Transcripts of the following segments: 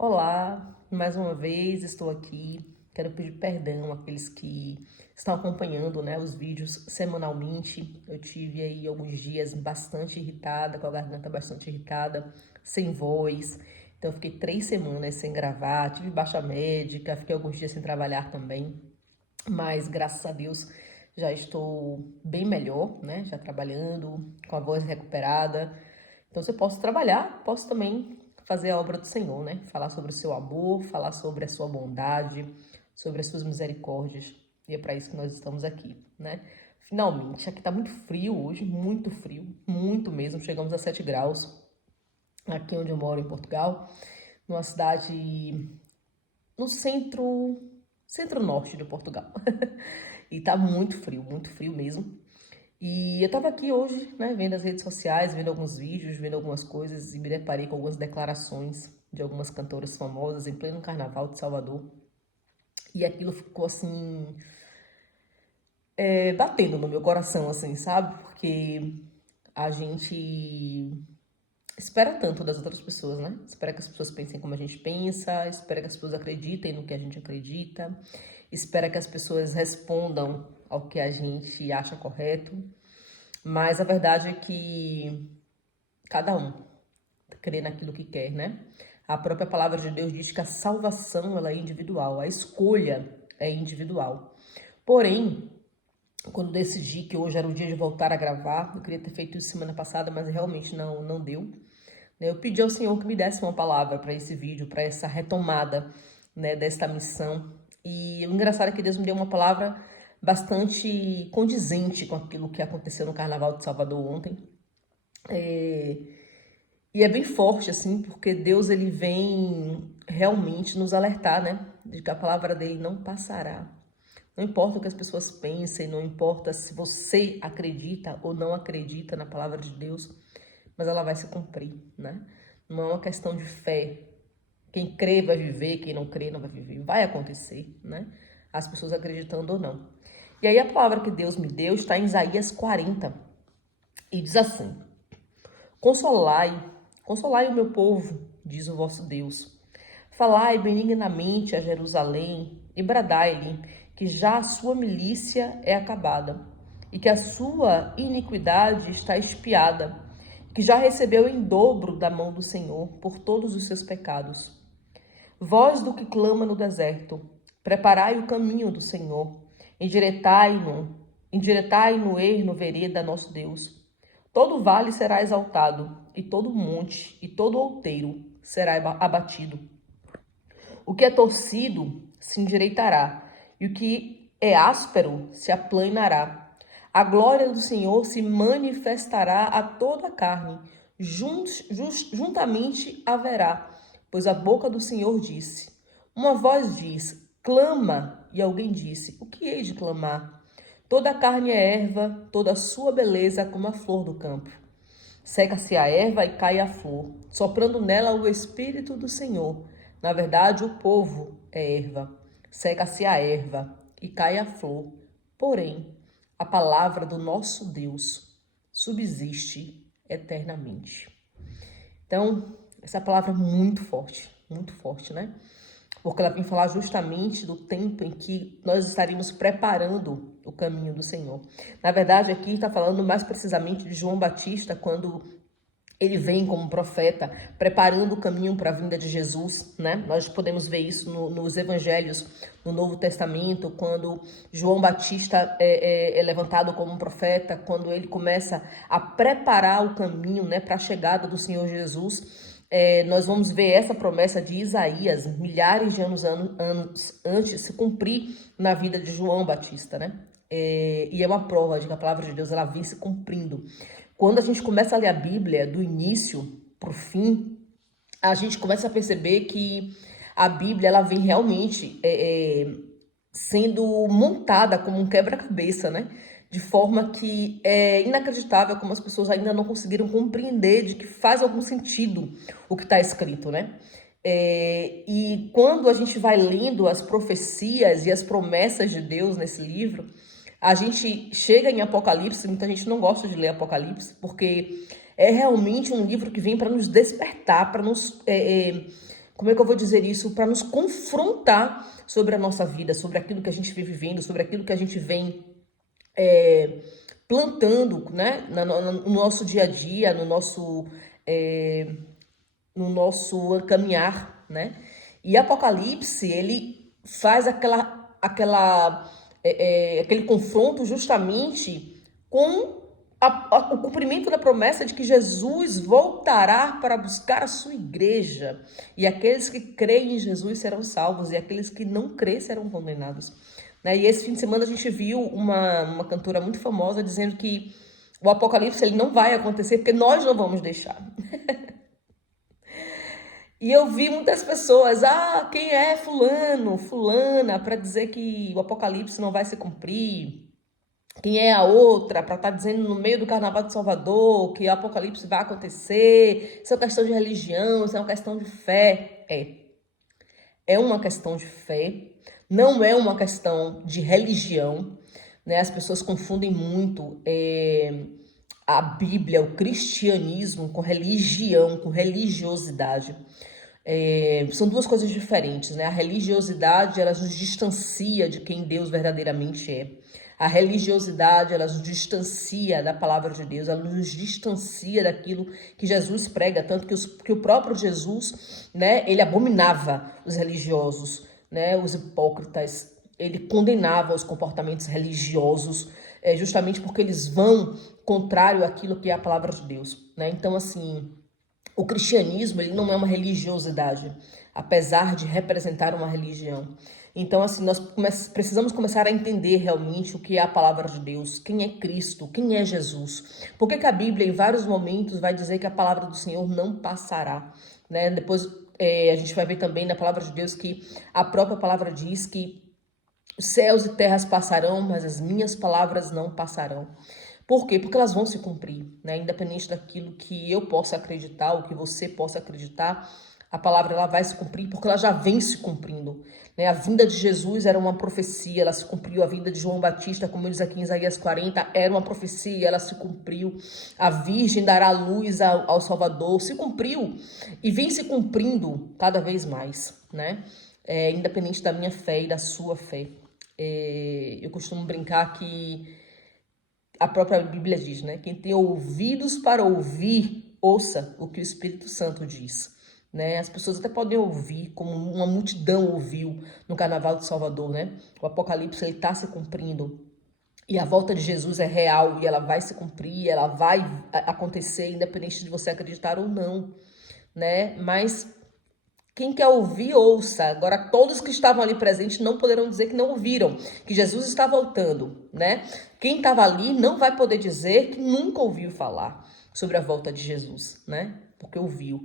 Olá, mais uma vez estou aqui. Quero pedir perdão àqueles que estão acompanhando, né, os vídeos semanalmente. Eu tive aí alguns dias bastante irritada, com a garganta bastante irritada, sem voz. Então eu fiquei 3 semanas sem gravar, tive baixa médica, fiquei alguns dias sem trabalhar também. Mas graças a Deus já estou bem melhor, né? Já trabalhando, com a voz recuperada. Então, se eu posso trabalhar, posso também fazer a obra do Senhor, né? Falar sobre o seu amor, falar sobre a sua bondade, sobre as suas misericórdias. E é para isso que nós estamos aqui, né? Finalmente, aqui tá muito frio hoje, muito frio, muito mesmo. Chegamos a 7 graus aqui onde eu moro, em Portugal, numa cidade no centro-norte de Portugal. E tá muito frio mesmo. E eu tava aqui hoje, né, vendo as redes sociais, vendo alguns vídeos, vendo algumas coisas e me deparei com algumas declarações de algumas cantoras famosas em pleno carnaval de Salvador. E aquilo ficou assim, batendo no meu coração, assim, sabe? Porque a gente espera tanto das outras pessoas, né? Espera que as pessoas pensem como a gente pensa, espera que as pessoas acreditem no que a gente acredita, espera que as pessoas respondam ao que a gente acha correto. Mas a verdade é que cada um crê naquilo que quer, né? A própria palavra de Deus diz que a salvação ela é individual, a escolha é individual. Porém, quando decidi que hoje era o dia de voltar a gravar, eu queria ter feito isso semana passada, mas realmente não deu. Eu pedi ao Senhor que me desse uma palavra para esse vídeo, para essa retomada, né, desta missão. E o engraçado é que Deus me deu uma palavra bastante condizente com aquilo que aconteceu no Carnaval de Salvador ontem. E é bem forte, assim, porque Deus ele vem realmente nos alertar, né? De que a palavra dele não passará. Não importa o que as pessoas pensem, não importa se você acredita ou não acredita na palavra de Deus, mas ela vai se cumprir, né? Não é uma questão de fé. Quem crê vai viver, quem não crê não vai viver. Vai acontecer, né? As pessoas acreditando ou não. E aí a palavra que Deus me deu está em Isaías 40 e diz assim: Consolai, consolai o meu povo, diz o vosso Deus. Falai benignamente a Jerusalém e bradai-lhe que já a sua milícia é acabada e que a sua iniquidade está expiada, que já recebeu em dobro da mão do Senhor por todos os seus pecados. Voz do que clama no deserto, preparai o caminho do Senhor, endireitai no ermo vereda nosso Deus. Todo vale será exaltado, e todo monte, e todo outeiro será abatido. O que é torcido se endireitará, e o que é áspero se aplanará. A glória do Senhor se manifestará a toda a carne, juntamente haverá, pois a boca do Senhor disse. Uma voz diz, clama, e alguém disse, o que hei de clamar? Toda a carne é erva, toda a sua beleza como a flor do campo. Seca-se a erva e cai a flor, soprando nela o Espírito do Senhor. Na verdade, o povo é erva. Seca-se a erva e cai a flor. Porém, a palavra do nosso Deus subsiste eternamente. Então, essa palavra é muito forte, né? Porque ela vem falar justamente do tempo em que nós estaríamos preparando o caminho do Senhor. Na verdade, aqui está falando mais precisamente de João Batista, quando ele vem como profeta, preparando o caminho para a vinda de Jesus, né? Nós podemos ver isso nos evangelhos, no Novo Testamento, quando João Batista é levantado como um profeta, quando ele começa a preparar o caminho, né, para a chegada do Senhor Jesus. Nós vamos ver essa promessa de Isaías, milhares de anos antes, se cumprir na vida de João Batista, né? E é uma prova de que a palavra de Deus ela vem se cumprindo. Quando a gente começa a ler a Bíblia do início para o fim, a gente começa a perceber que a Bíblia ela vem realmente sendo montada como um quebra-cabeça, né? De forma que é inacreditável como as pessoas ainda não conseguiram compreender de que faz algum sentido o que está escrito, né? E quando a gente vai lendo as profecias e as promessas de Deus nesse livro, a gente chega em Apocalipse, muita gente não gosta de ler Apocalipse, porque é realmente um livro que vem para nos despertar, para nos como é que eu vou dizer isso? Para nos confrontar sobre a nossa vida, sobre aquilo que a gente vem vivendo, sobre aquilo que a gente vem plantando, né? No nosso dia a dia, no nosso caminhar, né? E Apocalipse, ele faz aquele confronto justamente com o cumprimento da promessa de que Jesus voltará para buscar a sua igreja. E aqueles que creem em Jesus serão salvos, e aqueles que não creem serão condenados. Né? E esse fim de semana a gente viu uma cantora muito famosa dizendo que o Apocalipse ele não vai acontecer porque nós não vamos deixar. E eu vi muitas pessoas, quem é fulano, fulana, para dizer que o Apocalipse não vai se cumprir. Quem é a outra para estar dizendo no meio do Carnaval de Salvador que o Apocalipse vai acontecer. Isso é uma questão de religião, isso é uma questão de fé. É uma questão de fé, não é uma questão de religião. Né? As pessoas confundem muito a Bíblia, o cristianismo com religião, com religiosidade. São duas coisas diferentes, né? A religiosidade, ela nos distancia de quem Deus verdadeiramente é. A religiosidade, ela nos distancia da palavra de Deus, ela nos distancia daquilo que Jesus prega, tanto que o próprio Jesus, né, ele abominava os religiosos, né, os hipócritas, ele condenava os comportamentos religiosos, justamente porque eles vão contrário àquilo que é a palavra de Deus, né? Então, assim, o cristianismo, ele não é uma religiosidade, apesar de representar uma religião. Então, assim, nós precisamos começar a entender realmente o que é a palavra de Deus, quem é Cristo, quem é Jesus. Por que a Bíblia, em vários momentos, vai dizer que a palavra do Senhor não passará, né? Depois, a gente vai ver também na palavra de Deus que a própria palavra diz que os céus e terras passarão, mas as minhas palavras não passarão. Por quê? Porque elas vão se cumprir, né? Independente daquilo que eu possa acreditar, ou que você possa acreditar, a palavra ela vai se cumprir porque ela já vem se cumprindo. Né? A vinda de Jesus era uma profecia, ela se cumpriu. A vinda de João Batista, como diz aqui em Isaías 40, era uma profecia, ela se cumpriu. A Virgem dará luz ao Salvador, se cumpriu e vem se cumprindo cada vez mais, né? Independente da minha fé e da sua fé. Eu costumo brincar que a própria Bíblia diz, né? Quem tem ouvidos para ouvir, ouça o que o Espírito Santo diz. Né? As pessoas até podem ouvir, como uma multidão ouviu no Carnaval de Salvador, né? O Apocalipse está se cumprindo. E a volta de Jesus é real e ela vai se cumprir, ela vai acontecer, independente de você acreditar ou não. Né? Mas quem quer ouvir, ouça. Agora, todos que estavam ali presentes não poderão dizer que não ouviram, que Jesus está voltando, né? Quem estava ali não vai poder dizer que nunca ouviu falar sobre a volta de Jesus, né? Porque ouviu.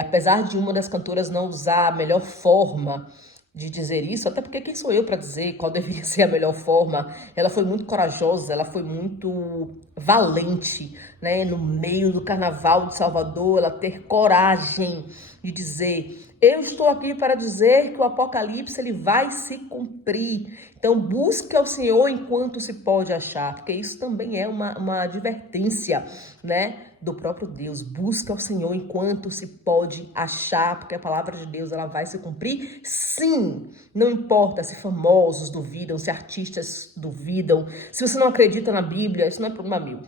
Apesar de uma das cantoras não usar a melhor forma de dizer isso, até porque quem sou eu para dizer qual deveria ser a melhor forma? Ela foi muito corajosa, ela foi muito valente, né? No meio do Carnaval de Salvador, ela ter coragem de dizer: eu estou aqui para dizer que o Apocalipse ele vai se cumprir. Então busque ao Senhor enquanto se pode achar, porque isso também é uma advertência, né? Do próprio Deus. Busca ao Senhor enquanto se pode achar, porque a palavra de Deus ela vai se cumprir, sim. Não importa se famosos duvidam, se artistas duvidam. Se você não acredita na Bíblia, isso não é problema meu.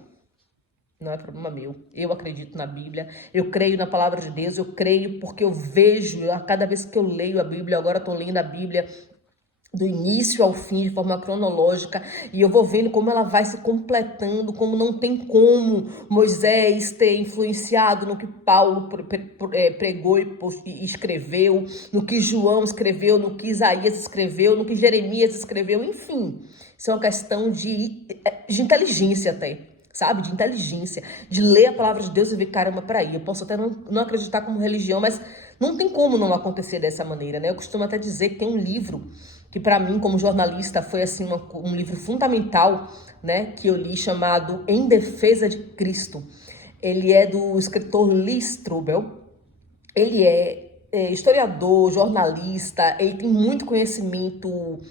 Não é problema meu. Eu acredito na Bíblia, eu creio na palavra de Deus, eu creio porque eu vejo, a cada vez que eu leio a Bíblia, agora estou lendo a Bíblia do início ao fim, de forma cronológica, e eu vou vendo como ela vai se completando, como não tem como Moisés ter influenciado no que Paulo pregou e escreveu, no que João escreveu, no que Isaías escreveu, no que Jeremias escreveu, enfim. Isso é uma questão de inteligência até, sabe? De inteligência, de ler a palavra de Deus e ver, caramba, peraí, eu posso até não acreditar como religião, mas não tem como não acontecer dessa maneira, né? Eu costumo até dizer que tem um livro que para mim, como jornalista, foi assim um livro fundamental, né, que eu li, chamado Em Defesa de Cristo. Ele é do escritor Lee Strobel. Ele é historiador, jornalista, ele tem muito conhecimento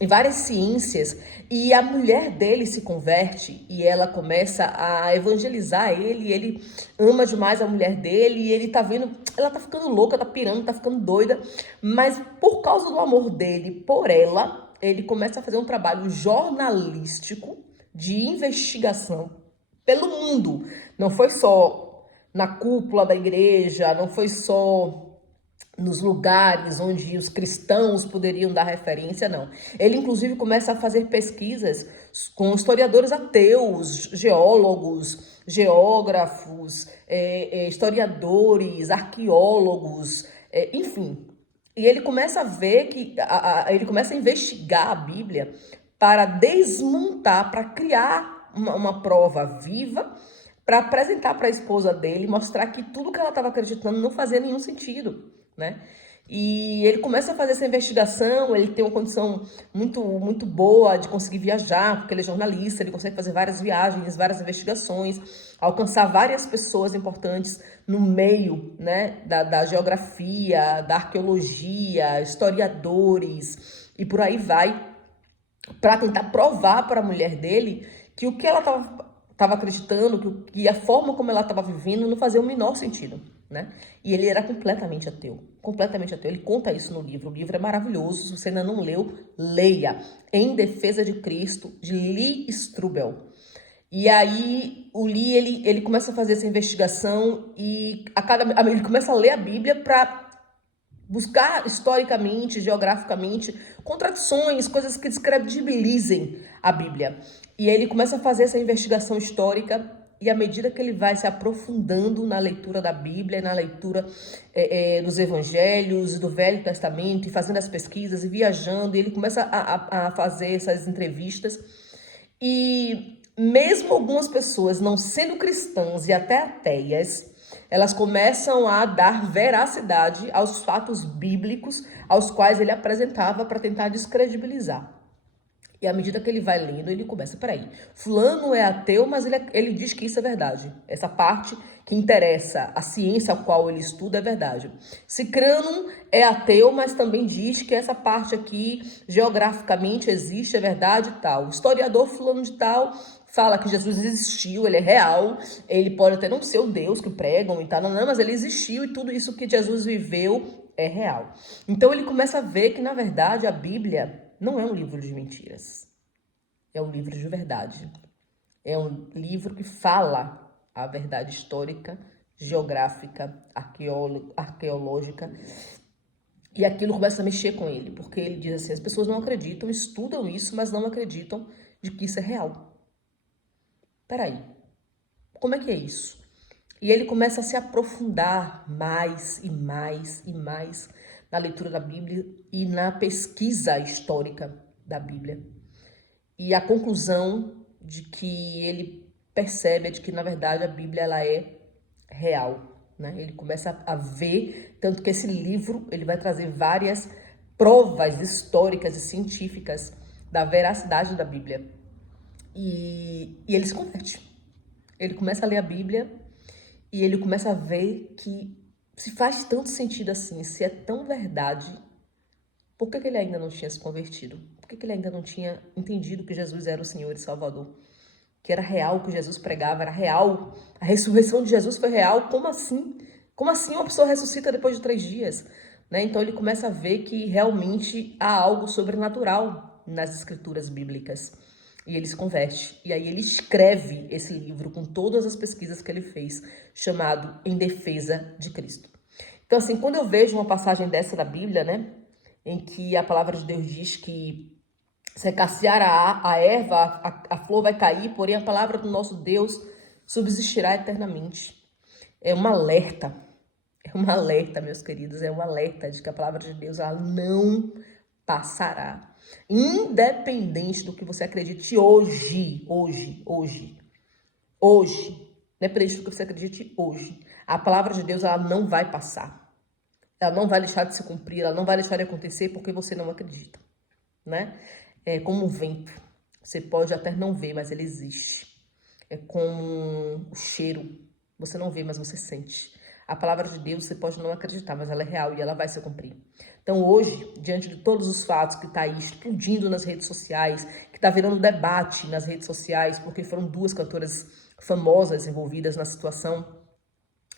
em várias ciências, e a mulher dele se converte e ela começa a evangelizar ele, e ele ama demais a mulher dele, e ele tá vendo, ela tá ficando louca, tá pirando, tá ficando doida, mas por causa do amor dele por ela, ele começa a fazer um trabalho jornalístico de investigação pelo mundo. Não foi só na cúpula da igreja, não foi só nos lugares onde os cristãos poderiam dar referência, não. Ele, inclusive, começa a fazer pesquisas com historiadores ateus, geólogos, geógrafos, historiadores, arqueólogos, enfim. E ele começa a ver que, ele começa a investigar a Bíblia para desmontar, para criar uma prova viva, para apresentar para a esposa dele, mostrar que tudo que ela estava acreditando não fazia nenhum sentido, né? E ele começa a fazer essa investigação, ele tem uma condição muito boa de conseguir viajar, porque ele é jornalista, ele consegue fazer várias viagens, várias investigações, alcançar várias pessoas importantes no meio, né, da geografia, da arqueologia, historiadores, e por aí vai, para tentar provar para a mulher dele que o que ela estava acreditando, que a forma como ela estava vivendo não fazia o menor sentido, né? E ele era completamente ateu, completamente ateu. Ele conta isso no livro. O livro é maravilhoso. Se você ainda não leu, leia. Em Defesa de Cristo, de Lee Strobel. E aí o Lee, ele começa a fazer essa investigação e ele começa a ler a Bíblia para buscar historicamente, geograficamente, contradições, coisas que descredibilizem a Bíblia. E ele começa a fazer essa investigação histórica, e à medida que ele vai se aprofundando na leitura da Bíblia, na leitura dos Evangelhos, do Velho Testamento, e fazendo as pesquisas, e viajando, e ele começa a fazer essas entrevistas. E mesmo algumas pessoas não sendo cristãs e até ateias, elas começam a dar veracidade aos fatos bíblicos aos quais ele apresentava para tentar descredibilizar. E à medida que ele vai lendo, ele começa, peraí, fulano é ateu, mas ele diz que isso é verdade. Essa parte que interessa, a ciência a qual ele estuda é verdade. Cicrano é ateu, mas também diz que essa parte aqui, geograficamente, existe, é verdade e tal. O historiador fulano de tal fala que Jesus existiu, ele é real, ele pode até não ser o Deus que pregam e tal, não, mas ele existiu e tudo isso que Jesus viveu é real. Então ele começa a ver que, na verdade, a Bíblia não é um livro de mentiras. É um livro de verdade. É um livro que fala a verdade histórica, geográfica, arqueológica. E aquilo começa a mexer com ele, porque ele diz assim, as pessoas não acreditam, estudam isso, mas não acreditam de que isso é real. Peraí, como é que é isso? E ele começa a se aprofundar mais e mais e mais na leitura da Bíblia e na pesquisa histórica da Bíblia. E a conclusão de que ele percebe é de que, na verdade, a Bíblia ela é real, né? Ele começa a ver, tanto que esse livro ele vai trazer várias provas históricas e científicas da veracidade da Bíblia. E ele se converte. Ele começa a ler a Bíblia e ele começa a ver que se faz tanto sentido assim, se é tão verdade, por que ele ainda não tinha se convertido? Por que ele ainda não tinha entendido que Jesus era o Senhor e Salvador? Que era real o que Jesus pregava, era real. A ressurreição de Jesus foi real. Como assim? Como assim uma pessoa ressuscita depois de 3 dias? Né? Então ele começa a ver que realmente há algo sobrenatural nas escrituras bíblicas. E ele se converte. E aí ele escreve esse livro com todas as pesquisas que ele fez, chamado Em Defesa de Cristo. Então, assim, quando eu vejo uma passagem dessa da Bíblia, né, em que a palavra de Deus diz que se cassear a erva, a flor vai cair, porém a palavra do nosso Deus subsistirá eternamente. É um alerta, meus queridos, é um alerta de que a palavra de Deus ela não passará. Independente do que você acredite hoje, independente do que você acredite hoje, a palavra de Deus ela não vai passar. Ela não vai deixar de se cumprir, ela não vai deixar de acontecer porque você não acredita, né? É como um vento. Você pode até não ver, mas ele existe. É como o cheiro. Você não vê, mas você sente. A palavra de Deus, você pode não acreditar, mas ela é real e ela vai se cumprir. Então hoje, diante de todos os fatos que está aí explodindo nas redes sociais, que está virando debate nas redes sociais, porque foram duas cantoras famosas envolvidas na situação,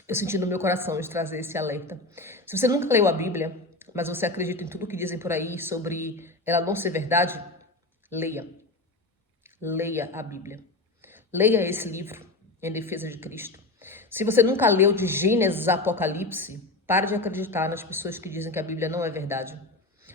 eu senti no meu coração de trazer esse alerta. Se você nunca leu a Bíblia, mas você acredita em tudo que dizem por aí sobre ela não ser verdade, leia. Leia a Bíblia. Leia esse livro em defesa de Cristo. Se você nunca leu de Gênesis a Apocalipse, pare de acreditar nas pessoas que dizem que a Bíblia não é verdade.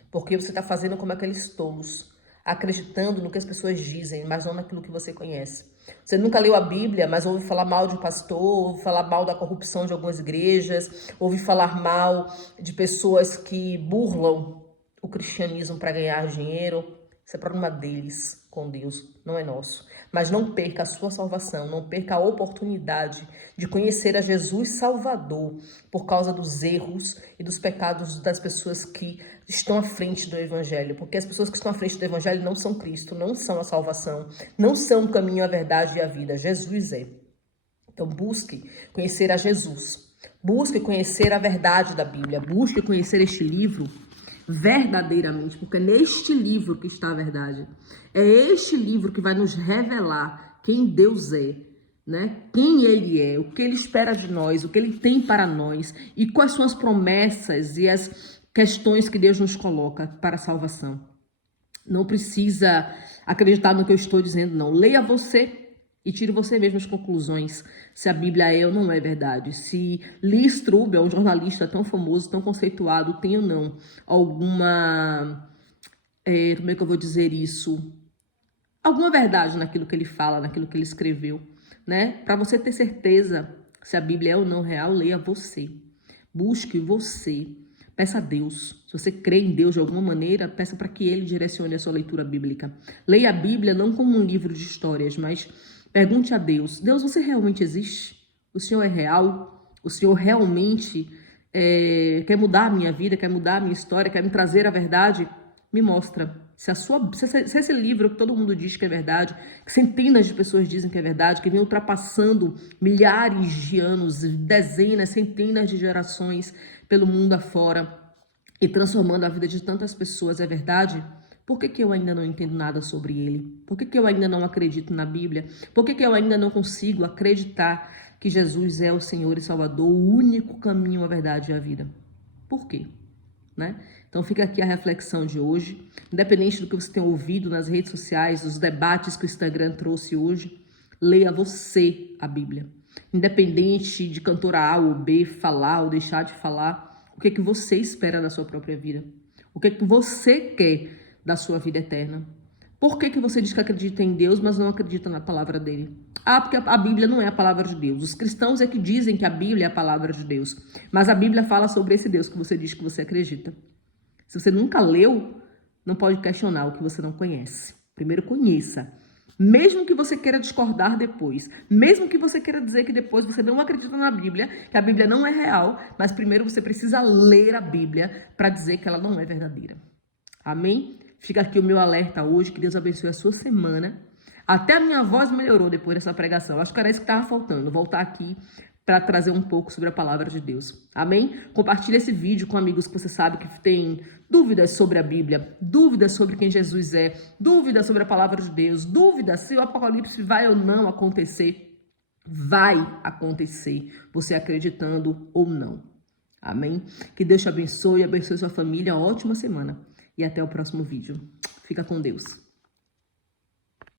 Porque você está fazendo como aqueles tolos, acreditando no que as pessoas dizem, mas não naquilo que você conhece. Você nunca leu a Bíblia, mas ouve falar mal de um pastor, ouve falar mal da corrupção de algumas igrejas, ouve falar mal de pessoas que burlam o cristianismo para ganhar dinheiro. Isso é problema deles com Deus, não é nosso. Mas não perca a sua salvação, não perca a oportunidade de conhecer a Jesus Salvador por causa dos erros e dos pecados das pessoas que estão à frente do Evangelho. Porque as pessoas que estão à frente do Evangelho não são Cristo, não são a salvação, não são o caminho, a verdade e a vida. Jesus é. Então busque conhecer a Jesus. Busque conhecer a verdade da Bíblia. Busque conhecer este livro verdadeiramente, porque é neste livro que está a verdade. É este livro que vai nos revelar quem Deus é, né? Quem Ele é, o que Ele espera de nós, o que Ele tem para nós e quais são as promessas e as questões que Deus nos coloca para a salvação. Não precisa acreditar no que eu estou dizendo, não. Leia você e tire você mesmo as conclusões se a Bíblia é ou não é verdade. Se Lee Strobel, um jornalista tão famoso, tão conceituado, tem ou não alguma, como é que eu vou dizer isso? Alguma verdade naquilo que ele fala, naquilo que ele escreveu, né? Para você ter certeza se a Bíblia é ou não real, leia você. Busque você. Peça a Deus. Se você crê em Deus de alguma maneira, peça para que Ele direcione a sua leitura bíblica. Leia a Bíblia não como um livro de histórias, mas pergunte a Deus. Deus, você realmente existe? O Senhor é real? O Senhor realmente quer mudar a minha vida, quer mudar a minha história, quer me trazer a verdade? Me mostra. Se esse livro que todo mundo diz que é verdade, que centenas de pessoas dizem que é verdade, que vem ultrapassando milhares de anos, dezenas, centenas de gerações pelo mundo afora e transformando a vida de tantas pessoas, é verdade? Por que eu ainda não entendo nada sobre ele? Por que eu ainda não acredito na Bíblia? Por que eu ainda não consigo acreditar que Jesus é o Senhor e Salvador, o único caminho, a verdade e a vida? Por quê? Né? Então fica aqui a reflexão de hoje. Independente do que você tenha ouvido nas redes sociais, dos debates que o Instagram trouxe hoje, leia você a Bíblia. Independente de cantora A ou B falar ou deixar de falar, o que que você espera da sua própria vida? O que que você quer da sua vida eterna? Por que você diz que acredita em Deus, mas não acredita na palavra dele? Ah, porque a Bíblia não é a palavra de Deus. Os cristãos é que dizem que a Bíblia é a palavra de Deus. Mas a Bíblia fala sobre esse Deus que você diz que você acredita. Se você nunca leu, não pode questionar o que você não conhece. Primeiro conheça. Mesmo que você queira discordar depois. Mesmo que você queira dizer que depois você não acredita na Bíblia, que a Bíblia não é real. Mas primeiro você precisa ler a Bíblia para dizer que ela não é verdadeira. Amém? Fica aqui o meu alerta hoje. Que Deus abençoe a sua semana. Até a minha voz melhorou depois dessa pregação. Acho que era isso que estava faltando. Voltar aqui para trazer um pouco sobre a palavra de Deus. Amém? Compartilhe esse vídeo com amigos que você sabe que têm dúvidas sobre a Bíblia, dúvidas sobre quem Jesus é, dúvidas sobre a palavra de Deus, dúvidas se o Apocalipse vai ou não acontecer. Vai acontecer, você acreditando ou não. Amém? Que Deus te abençoe, abençoe sua família. Ótima semana. E até o próximo vídeo. Fica com Deus.